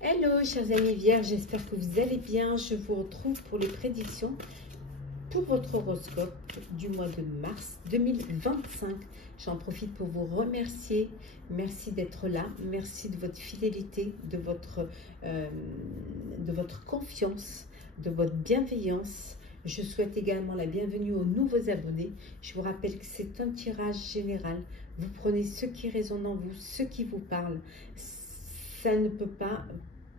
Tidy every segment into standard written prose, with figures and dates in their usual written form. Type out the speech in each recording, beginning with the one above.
Hello chers amis vierges, j'espère que vous allez bien. Je vous retrouve pour les prédictions pour votre horoscope du mois de mars 2025. J'en profite pour vous remercier. Merci d'être là. Merci de votre fidélité, de votre confiance, de votre bienveillance. Je souhaite également la bienvenue aux nouveaux abonnés. Je vous rappelle que c'est un tirage général. Vous prenez ce qui résonne en vous, ce qui vous parle. Ça ne peut pas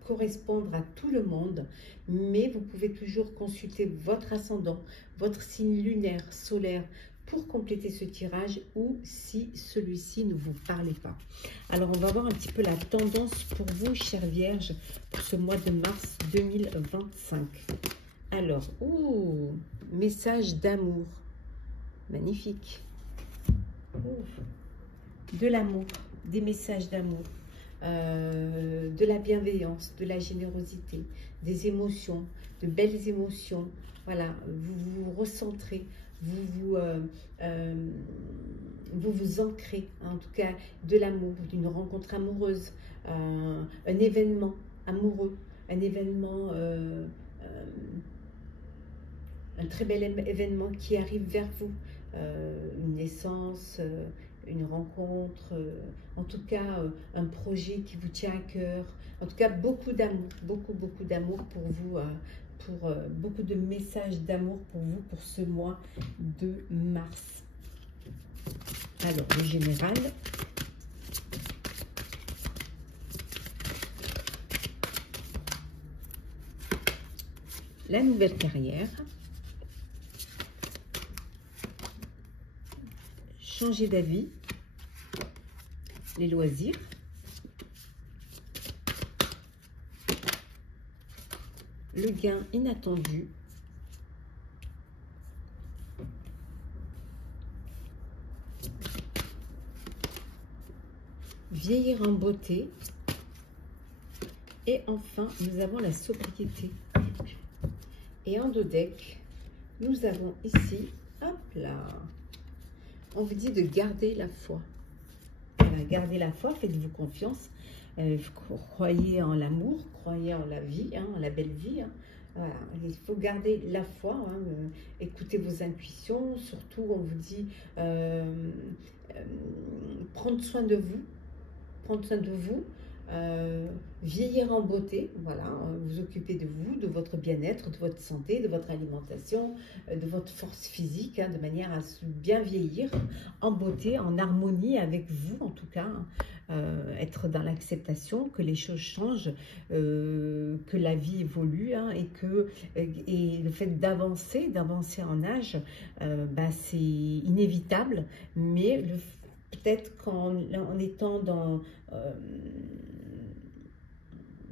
correspondre à tout le monde, mais vous pouvez toujours consulter votre ascendant, votre signe lunaire, solaire, pour compléter ce tirage ou si celui-ci ne vous parlait pas. Alors, on va voir un petit peu la tendance pour vous, chère Vierge, pour ce mois de mars 2025. Alors, message d'amour. Magnifique. De l'amour, des messages d'amour. De la bienveillance, de la générosité, des émotions, de belles émotions. Voilà, vous vous recentrez, vous vous ancrez, en tout cas de l'amour, d'une rencontre amoureuse, un événement amoureux, un événement, un très bel événement qui arrive vers vous, une naissance, une rencontre, en tout cas un projet qui vous tient à cœur, en tout cas beaucoup d'amour, beaucoup d'amour pour vous, beaucoup de messages d'amour pour vous pour ce mois de mars. Alors, le général. La nouvelle carrière. Changer d'avis, les loisirs, le gain inattendu, vieillir en beauté, et enfin nous avons la sobriété. Et en dos deck, nous avons ici, hop là, on vous dit de garder la foi. Voilà, gardez la foi, faites-vous confiance. Croyez en l'amour, croyez en la vie, en la belle vie. Voilà, il faut garder la foi, écoutez vos intuitions. Surtout, on vous dit prendre soin de vous, vieillir en beauté, voilà, vous occuper de vous, de votre bien-être, de votre santé, de votre alimentation, de votre force physique, de manière à bien vieillir en beauté, en harmonie avec vous en tout cas, être dans l'acceptation que les choses changent, que la vie évolue, et le fait d'avancer en âge, c'est inévitable, mais peut-être qu'en étant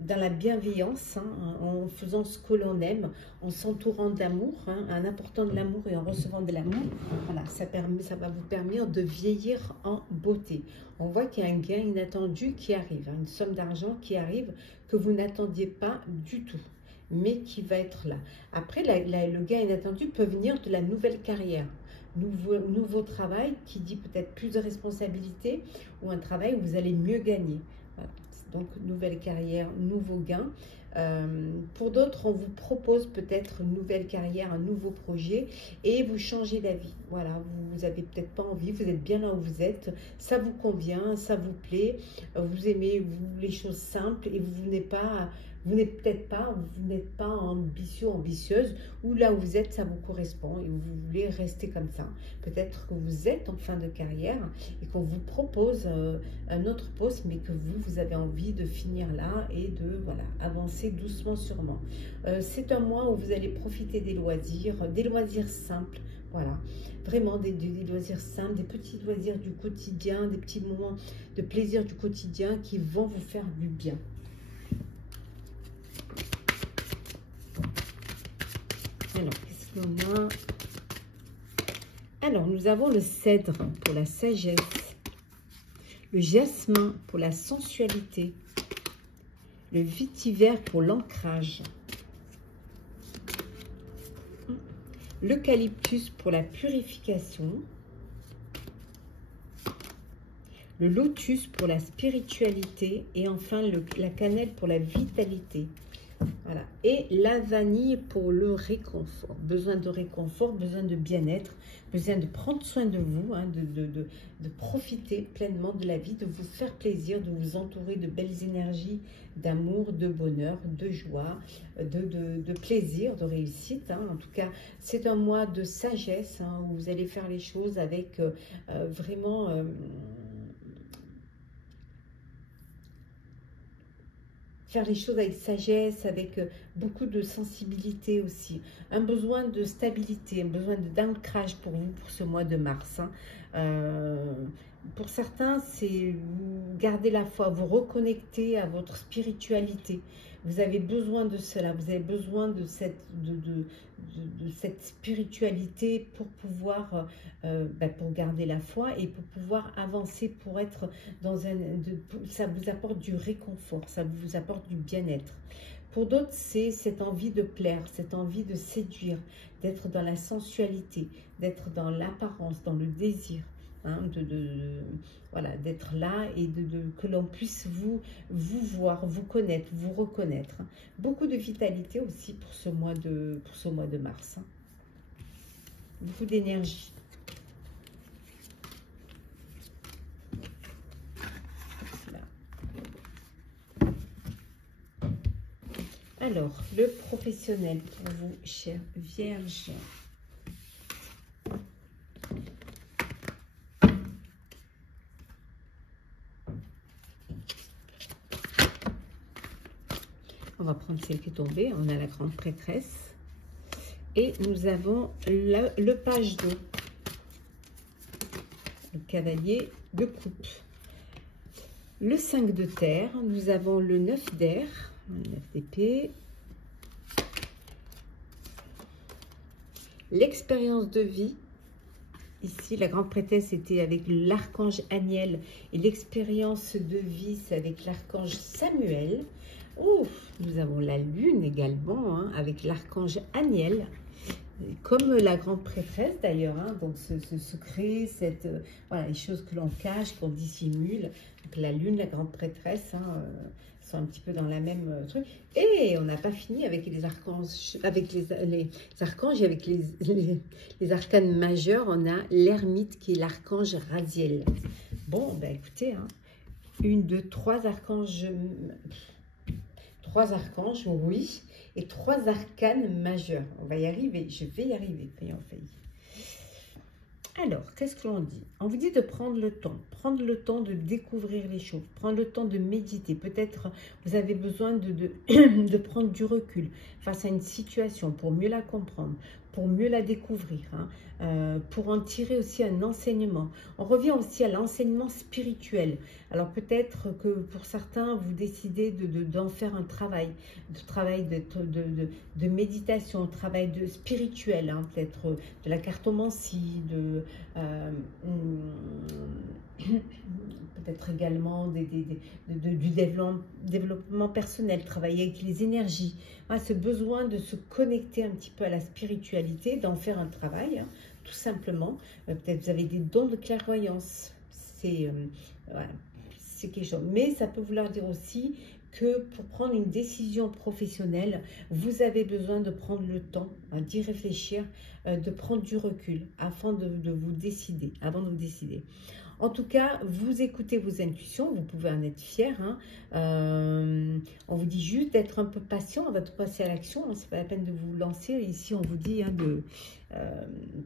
dans la bienveillance, en faisant ce que l'on aime, en s'entourant d'amour, en apportant de l'amour et en recevant de l'amour, voilà, ça va vous permettre de vieillir en beauté. On voit qu'il y a un gain inattendu qui arrive, une somme d'argent qui arrive que vous n'attendiez pas du tout, mais qui va être là. Après, le gain inattendu peut venir de la nouvelle carrière. Nouveau travail qui dit peut-être plus de responsabilité ou un travail où vous allez mieux gagner. Voilà. Donc, nouvelle carrière, nouveau gain. Pour d'autres, on vous propose peut-être une nouvelle carrière, un nouveau projet et vous changez d'avis. Voilà, vous n'avez peut-être pas envie, vous êtes bien là où vous êtes, ça vous convient, ça vous plaît, vous aimez les choses simples et vous n'êtes pas ambitieux, ambitieuse, ou là où vous êtes, ça vous correspond et vous voulez rester comme ça. Peut-être que vous êtes en fin de carrière et qu'on vous propose un autre poste, mais que vous avez envie de finir là et de avancer doucement, sûrement. C'est un mois où vous allez profiter des loisirs simples. Voilà, vraiment des loisirs simples, des petits loisirs du quotidien, des petits moments de plaisir du quotidien qui vont vous faire du bien. Alors, qu'est-ce qu'on a? Alors, nous avons le cèdre pour la sagesse, le jasmin pour la sensualité, le vétiver pour l'ancrage, l'eucalyptus pour la purification, le lotus pour la spiritualité et enfin la cannelle pour la vitalité. Voilà. Et la vanille pour le réconfort. Besoin de réconfort, besoin de bien-être, besoin de prendre soin de vous, hein, de profiter pleinement de la vie, de vous faire plaisir, de vous entourer de belles énergies, d'amour, de bonheur, de joie, de plaisir, de réussite. Hein. En tout cas, c'est un mois de sagesse, hein, où vous allez faire les choses avec vraiment... faire les choses avec sagesse, avec beaucoup de sensibilité aussi. Un besoin de stabilité, un besoin d'ancrage pour vous pour ce mois de mars. Hein. Pour certains, c'est garder la foi, vous reconnecter à votre spiritualité. Vous avez besoin de cela, vous avez besoin de cette spiritualité pour pouvoir, pour garder la foi et pour pouvoir avancer, pour être dans ça vous apporte du réconfort, ça vous apporte du bien-être. Pour d'autres, c'est cette envie de plaire, cette envie de séduire, d'être dans la sensualité, d'être dans l'apparence, dans le désir. Hein, voilà, d'être là et que l'on puisse vous voir, vous connaître, vous reconnaître. Hein. Beaucoup de vitalité aussi pour ce mois de mars. Hein. Beaucoup d'énergie. Voilà. Alors, le professionnel pour vous, chère Vierge. On va prendre celle qui est tombée. On a la grande prêtresse. Et nous avons le page 2. Le cavalier de coupe. Le 5 de terre. Nous avons le 9 d'air. Le 9 d'épée. L'expérience de vie. Ici, la grande prêtresse était avec l'archange Aniel. Et l'expérience de vie, c'est avec l'archange Samuel. Ouf, nous avons la lune également, hein, avec l'archange Aniel, comme la grande prêtresse d'ailleurs, hein, donc ce secret, voilà, les choses que l'on cache, qu'on dissimule. Donc la lune, la grande prêtresse, hein, sont un petit peu dans la même truc. Et on n'a pas fini avec les archanges, avec les archanges et avec les arcanes majeurs. On a l'ermite qui est l'archange Raziel. Bon, ben écoutez, hein, 1, 2, 3 archanges... 3 archanges, oui, et 3 arcanes majeurs. On va y arriver, je vais y arriver, voyons, Alors, qu'est-ce que l'on dit? On vous dit de prendre le temps de découvrir les choses, prendre le temps de méditer. Peut-être vous avez besoin de prendre du recul face à une situation pour mieux la comprendre, pour mieux la découvrir, hein, pour en tirer aussi un enseignement. On revient aussi à l'enseignement spirituel. Alors peut-être que pour certains, vous décidez d'en faire un travail, de méditation, un travail spirituel, hein, peut-être de la cartomancie, peut-être également du développement personnel, travailler avec les énergies. Hein, ce besoin de se connecter un petit peu à la spiritualité, d'en faire un travail, hein, tout simplement. Peut-être vous avez des dons de clairvoyance. Voilà, c'est quelque chose. Mais ça peut vouloir dire aussi que pour prendre une décision professionnelle, vous avez besoin de prendre le temps, hein, d'y réfléchir, de prendre du recul avant de vous décider, En tout cas, vous écoutez vos intuitions, vous pouvez en être fier. Hein. On vous dit juste d'être un peu patient, on va tout passer à l'action, hein, c'est pas la peine de vous lancer. Ici, on vous dit hein,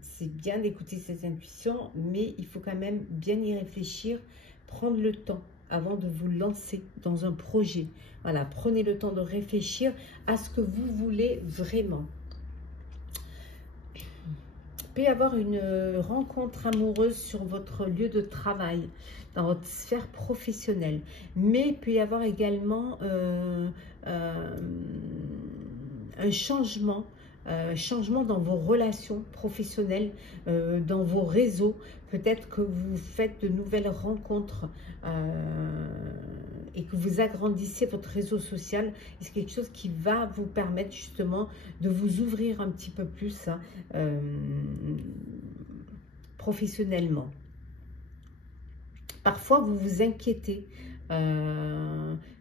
c'est bien d'écouter ses intuitions, mais il faut quand même bien y réfléchir, prendre le temps avant de vous lancer dans un projet. Voilà, prenez le temps de réfléchir à ce que vous voulez vraiment. Il peut y avoir une rencontre amoureuse sur votre lieu de travail, dans votre sphère professionnelle. Mais il peut y avoir également un changement dans vos relations professionnelles, dans vos réseaux. Peut-être que vous faites de nouvelles rencontres et que vous agrandissez votre réseau social. C'est quelque chose qui va vous permettre justement de vous ouvrir un petit peu plus professionnellement. Parfois, vous vous inquiétez.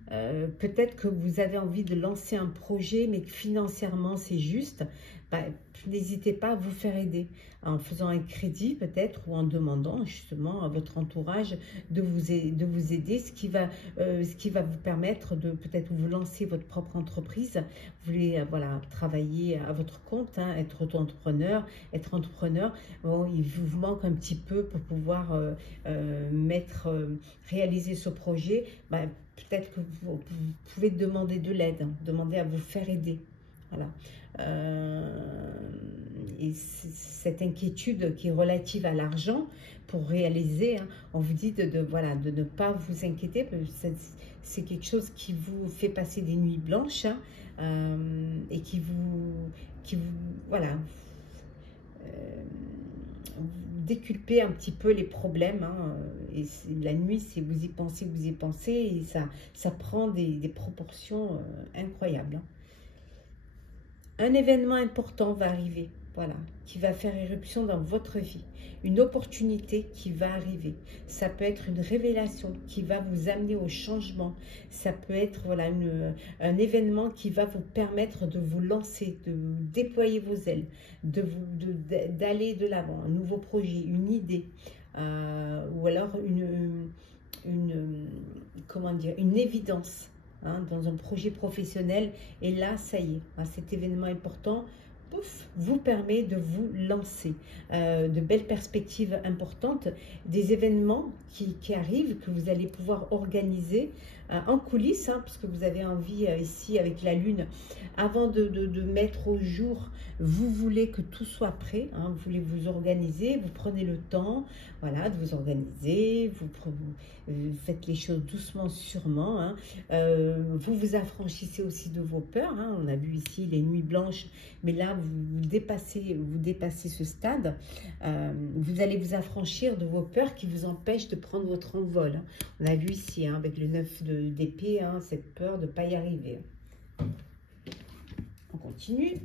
Peut-être que vous avez envie de lancer un projet, mais que financièrement, c'est juste. Bah, n'hésitez pas à vous faire aider en faisant un crédit peut-être ou en demandant justement à votre entourage de vous aider, ce qui va vous permettre de peut-être vous lancer votre propre entreprise. Vous voulez voilà, travailler à votre compte, hein, être auto-entrepreneur, être entrepreneur. Bon, il vous manque un petit peu pour pouvoir réaliser ce projet. Bah, peut-être que vous pouvez demander de l'aide, hein, demander à vous faire aider. Voilà. Et cette inquiétude qui est relative à l'argent pour réaliser, hein, on vous dit voilà, de ne pas vous inquiéter, parce que c'est quelque chose qui vous fait passer des nuits blanches, hein, et qui vous voilà, déculper un petit peu les problèmes, hein, et la nuit, c'est vous y pensez, et ça prend des proportions incroyables, hein. Un événement important va arriver, voilà, qui va faire éruption dans votre vie. Une opportunité qui va arriver. Ça peut être une révélation qui va vous amener au changement. Ça peut être voilà, un événement qui va vous permettre de vous lancer, de déployer vos ailes, d'aller de l'avant. Un nouveau projet, une idée, ou alors comment dire, une évidence. Hein, dans un projet professionnel, et là, ça y est, hein, cet événement important, pouf, vous permet de vous lancer, de belles perspectives importantes, des événements qui arrivent, que vous allez pouvoir organiser en coulisses, hein, parce que vous avez envie ici avec la lune, avant de mettre au jour, vous voulez que tout soit prêt, hein, vous voulez vous organiser, vous prenez le temps, voilà, de vous organiser, vous faites les choses doucement, sûrement, hein. Vous vous affranchissez aussi de vos peurs, hein. On a vu ici les nuits blanches, mais là vous dépassez ce stade. Vous allez vous affranchir de vos peurs qui vous empêchent de prendre votre envol, hein. On a vu ici, hein, avec le 9 d'épée, hein, cette peur de ne pas y arriver. On continue.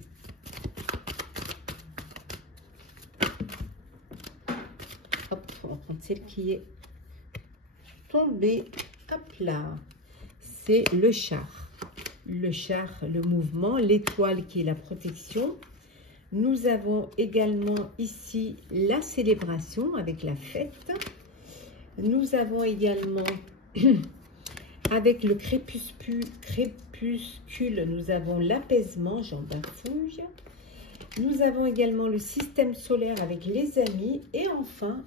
Hop, on va prendre celle qui est tombée à plat. C'est le char. Le char, le mouvement, l'étoile qui est la protection. Nous avons également ici la célébration avec la fête. Nous avons également, avec le crépuscule, nous avons l'apaisement, j'en bafouille. Nous avons également le système solaire avec les amis. Et enfin,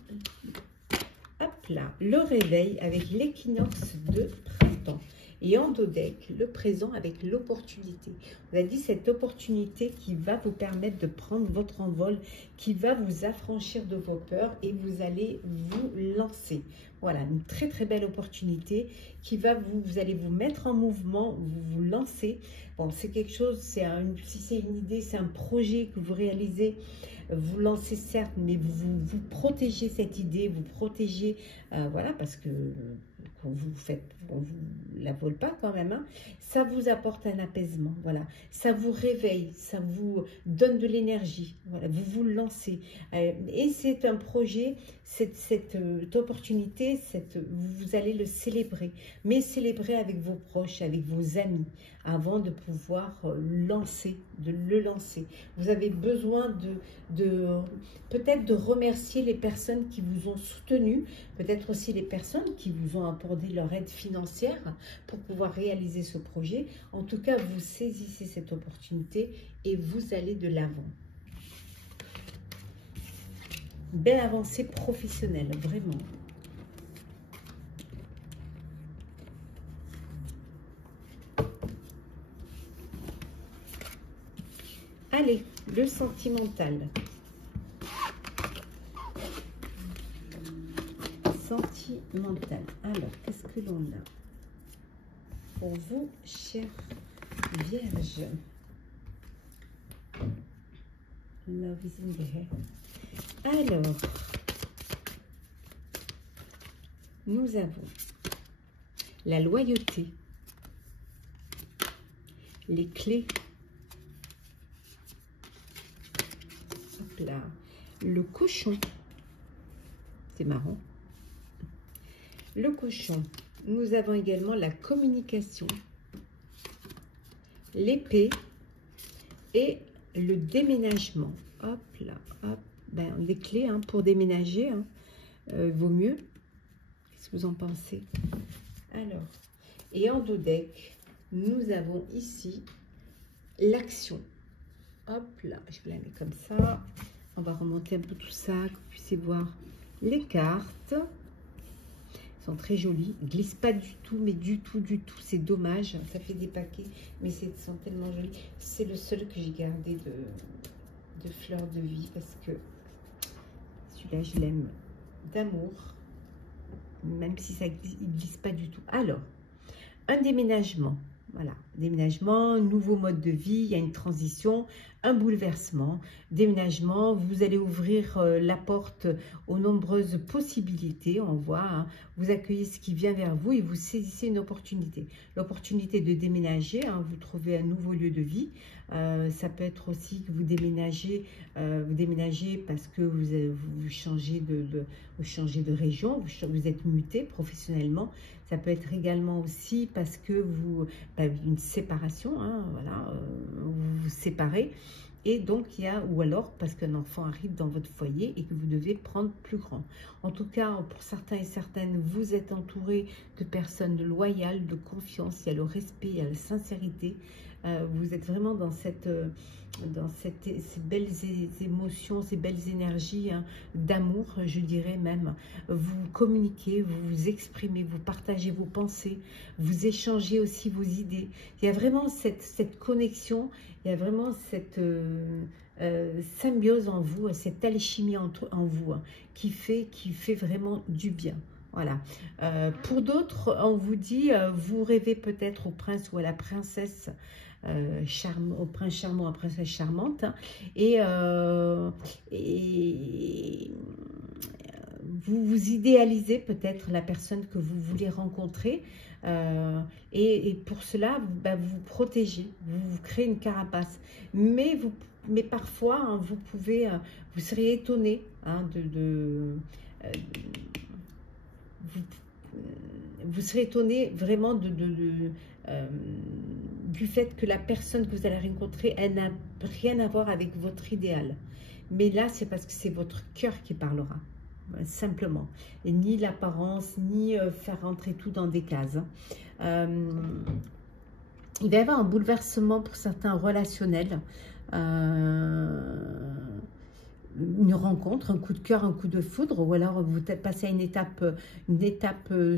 hop là, le réveil avec l'équinoxe de printemps. Et en dos deck, le présent avec l'opportunité. On a dit cette opportunité qui va vous permettre de prendre votre envol, qui va vous affranchir de vos peurs et vous allez vous lancer. Voilà, une très très belle opportunité qui va vous allez vous mettre en mouvement, vous lancer. Bon, c'est quelque chose, si c'est une idée, c'est un projet que vous réalisez, vous lancez certes, mais vous protégez cette idée, vous protégez, voilà, parce que on vous la vole pas quand même, hein. Ça vous apporte un apaisement, voilà, ça vous réveille, ça vous donne de l'énergie, voilà, vous vous lancez, et c'est un projet, cette opportunité, vous allez le célébrer, mais célébrer avec vos proches, avec vos amis, avant de pouvoir le lancer. Vous avez besoin peut-être de remercier les personnes qui vous ont soutenu, peut-être aussi les personnes qui vous ont apporté leur aide financière pour pouvoir réaliser ce projet. En tout cas, vous saisissez cette opportunité et vous allez de l'avant. Belle avancée professionnelle, vraiment. Allez, le sentimental. Sentimental. Alors, qu'est-ce que l'on a pour vous, chère Vierge? Love is in the air. Alors, nous avons la loyauté, les clés, hop là, le cochon, c'est marrant, Le cochon. Nous avons également la communication, l'épée et le déménagement. Hop là, hop. Ben, les clés hein, pour déménager, hein, vaut mieux. Qu'est-ce que vous en pensez? Alors, et en dos deck, nous avons ici l'action. Hop là, je vais la mettre comme ça. On va remonter un peu tout ça, que vous puissiez voir les cartes. Elles sont très jolies. Ils ne glissent pas du tout, mais du tout. C'est dommage. Ça fait des paquets, mais elles sont tellement jolies. C'est le seul que j'ai gardé de fleurs de vie parce que celui-là, je l'aime d'amour, même si ça ne glisse pas du tout. Alors, un déménagement. Voilà, déménagement, nouveau mode de vie, il y a une transition, un bouleversement, déménagement, vous allez ouvrir la porte aux nombreuses possibilités, on voit, hein, vous accueillez ce qui vient vers vous et vous saisissez une opportunité. L'opportunité de déménager, hein, vous trouvez un nouveau lieu de vie, ça peut être aussi que vous déménagez parce que vous changez de région, vous êtes muté professionnellement. Ça peut être également aussi parce que une séparation, hein, voilà, vous vous séparez. Et donc, ou alors parce qu'un enfant arrive dans votre foyer et que vous devez prendre plus grand. En tout cas, pour certains et certaines, vous êtes entouré de personnes loyales, de confiance, il y a le respect, il y a la sincérité. Vous êtes vraiment dans ces belles émotions, ces belles énergies hein, d'amour, je dirais même. Vous communiquez, vous vous exprimez, vous partagez vos pensées, vous échangez aussi vos idées. Il y a vraiment cette connexion, il y a vraiment cette symbiose en vous, cette alchimie en vous hein, qui fait vraiment du bien. Voilà. Pour d'autres, on vous dit, vous rêvez peut-être au prince ou à la princesse au prince charmant, à la princesse charmante, hein, et vous idéalisez peut-être la personne que vous voulez rencontrer, et pour cela, vous protégez, vous créez une carapace, mais parfois, hein, vous seriez étonné hein, vous serez étonné vraiment du fait que la personne que vous allez rencontrer, elle n'a rien à voir avec votre idéal. Mais là, c'est parce que c'est votre cœur qui parlera, simplement. Et ni l'apparence, ni faire rentrer tout dans des cases. Il va y avoir un bouleversement pour certains relationnels. Une rencontre, un coup de cœur, un coup de foudre, ou alors vous passez à une étape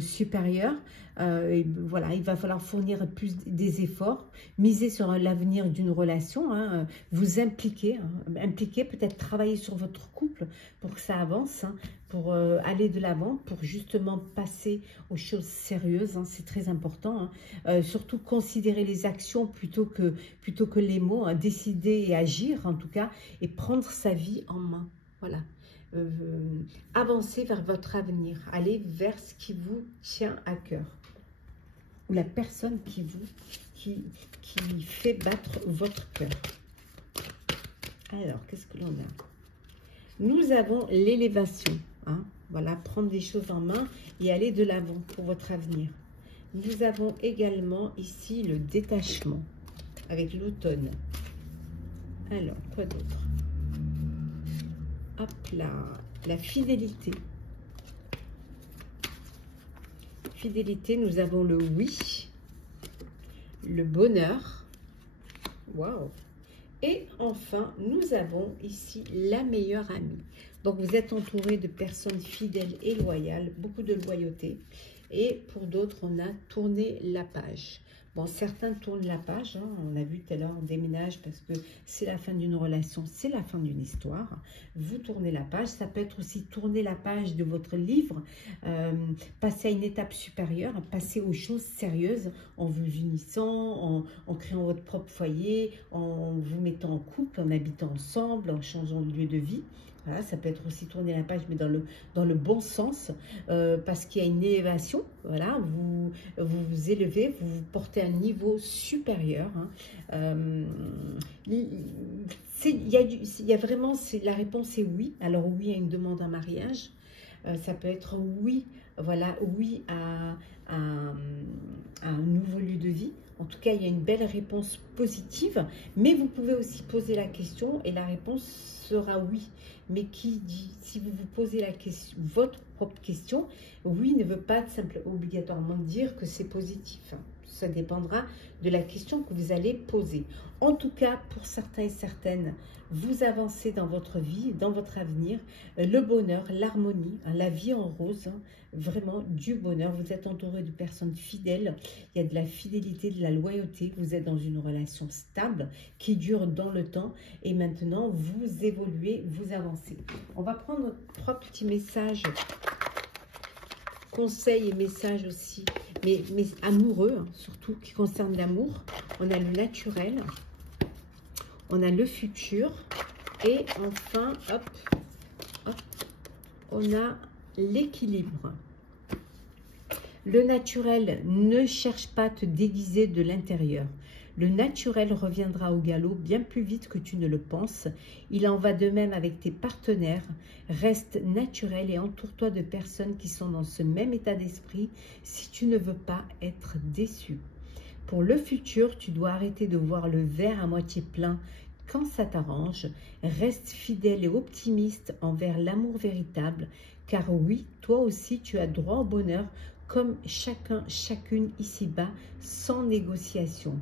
supérieure. Et voilà, il va falloir fournir plus des efforts, miser sur l'avenir d'une relation, hein, vous impliquer, peut-être travailler sur votre couple pour que ça avance, hein, pour aller de l'avant, pour justement passer aux choses sérieuses, hein, c'est très important. Hein. Surtout considérer les actions plutôt que les mots, hein, décider et agir en tout cas, et prendre sa vie en main. Voilà. Avancer vers votre avenir, aller vers ce qui vous tient à cœur, ou la personne qui fait battre votre cœur. Alors, qu'est-ce que l'on a? Nous avons l'élévation, hein, voilà, prendre des choses en main et aller de l'avant pour votre avenir. Nous avons également ici le détachement avec l'automne. Alors, quoi d'autre? Hop là, la fidélité. Fidélité, nous avons le oui, le bonheur, waouh, et enfin, nous avons ici la meilleure amie. Donc, vous êtes entouré de personnes fidèles et loyales, beaucoup de loyauté. Et pour d'autres, on a tourné la page. Bon, certains tournent la page, hein, on a vu tout à l'heure, on déménage parce que c'est la fin d'une relation, c'est la fin d'une histoire. Vous tournez la page, ça peut être aussi tourner la page de votre livre, passer à une étape supérieure, passer aux choses sérieuses en vous unissant, en créant votre propre foyer, en vous mettant en couple, en habitant ensemble, en changeant de lieu de vie. Voilà, ça peut être aussi tourner la page, mais dans le bon sens, parce qu'il y a une élévation. Voilà, vous vous élevez, vous vous portez à un niveau supérieur. Hein. Il y a vraiment, la réponse est oui. Alors oui à une demande en mariage. Ça peut être oui, voilà, oui à un nouveau lieu de vie. En tout cas, il y a une belle réponse positive, mais vous pouvez aussi poser la question et la réponse sera oui. Mais qui dit, si vous vous posez la question, votre propre question, oui ne veut pas obligatoirement dire que c'est positif. Ça dépendra de la question que vous allez poser. En tout cas, pour certains et certaines, vous avancez dans votre vie, dans votre avenir, le bonheur, l'harmonie, la vie en rose, vraiment du bonheur. Vous êtes entouré de personnes fidèles, il y a de la fidélité, de la loyauté, vous êtes dans une relation stable qui dure dans le temps et maintenant vous évoluez, vous avancez. On va prendre 3 petits messages, conseils et messages aussi, mais amoureux, hein, surtout qui concernent l'amour. On a le naturel, on a le futur et enfin, hop, hop, on a l'équilibre. Le naturel, ne cherche pas à te déguiser de l'intérieur. Le naturel reviendra au galop bien plus vite que tu ne le penses. Il en va de même avec tes partenaires. Reste naturel et entoure-toi de personnes qui sont dans ce même état d'esprit si tu ne veux pas être déçu. Pour le futur, tu dois arrêter de voir le verre à moitié plein quand ça t'arrange. Reste fidèle et optimiste envers l'amour véritable, car oui, toi aussi tu as droit au bonheur comme chacun, chacune ici-bas, sans négociation.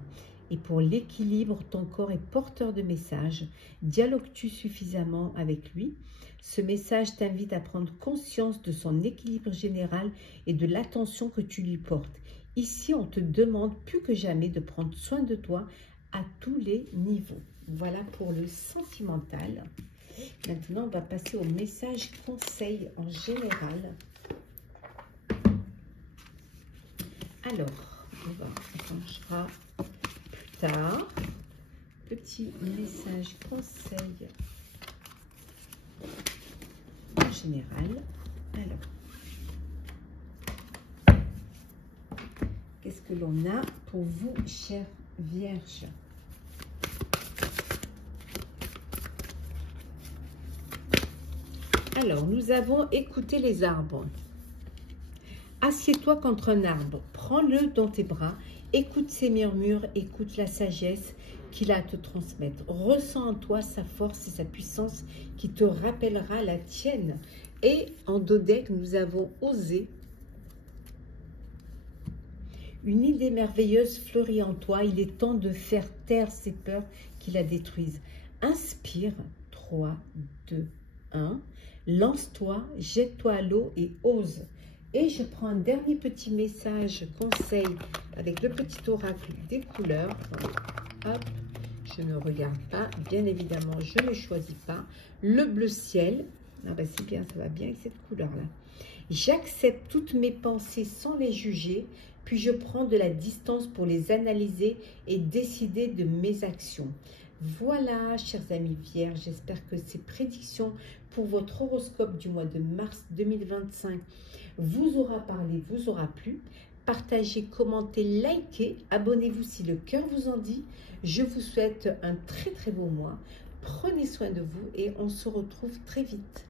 Et pour l'équilibre, ton corps est porteur de messages. Dialogues-tu suffisamment avec lui? Ce message t'invite à prendre conscience de son équilibre général et de l'attention que tu lui portes. Ici, on te demande plus que jamais de prendre soin de toi à tous les niveaux. Voilà pour le sentimental. Maintenant, on va passer au message conseil en général. Alors, on changera plus tard. Petit message conseil en général. Alors, qu'est-ce que l'on a pour vous, chère Vierge? Alors, nous avons écouté les arbres. Assieds-toi contre un arbre, prends-le dans tes bras, écoute ses murmures, écoute la sagesse qu'il a à te transmettre. Ressens en toi sa force et sa puissance qui te rappellera la tienne. Et en dos deck, nous avons osé. Une idée merveilleuse fleurit en toi. Il est temps de faire taire ces peurs qui la détruisent. Inspire. 3, 2, 1. Lance-toi, jette-toi à l'eau et ose. Et je prends un dernier petit message, conseil, avec le petit oracle des couleurs. Hop, je ne regarde pas, bien évidemment, je ne choisis pas. Le bleu ciel, ah ben c'est bien, ça va bien avec cette couleur-là. J'accepte toutes mes pensées sans les juger, puis je prends de la distance pour les analyser et décider de mes actions. Voilà, chers amis vierges, j'espère que ces prédictions pour votre horoscope du mois de mars 2025 vous aura parlé, vous aura plu. Partagez, commentez, likez, abonnez-vous si le cœur vous en dit. Je vous souhaite un très très beau mois. Prenez soin de vous et on se retrouve très vite.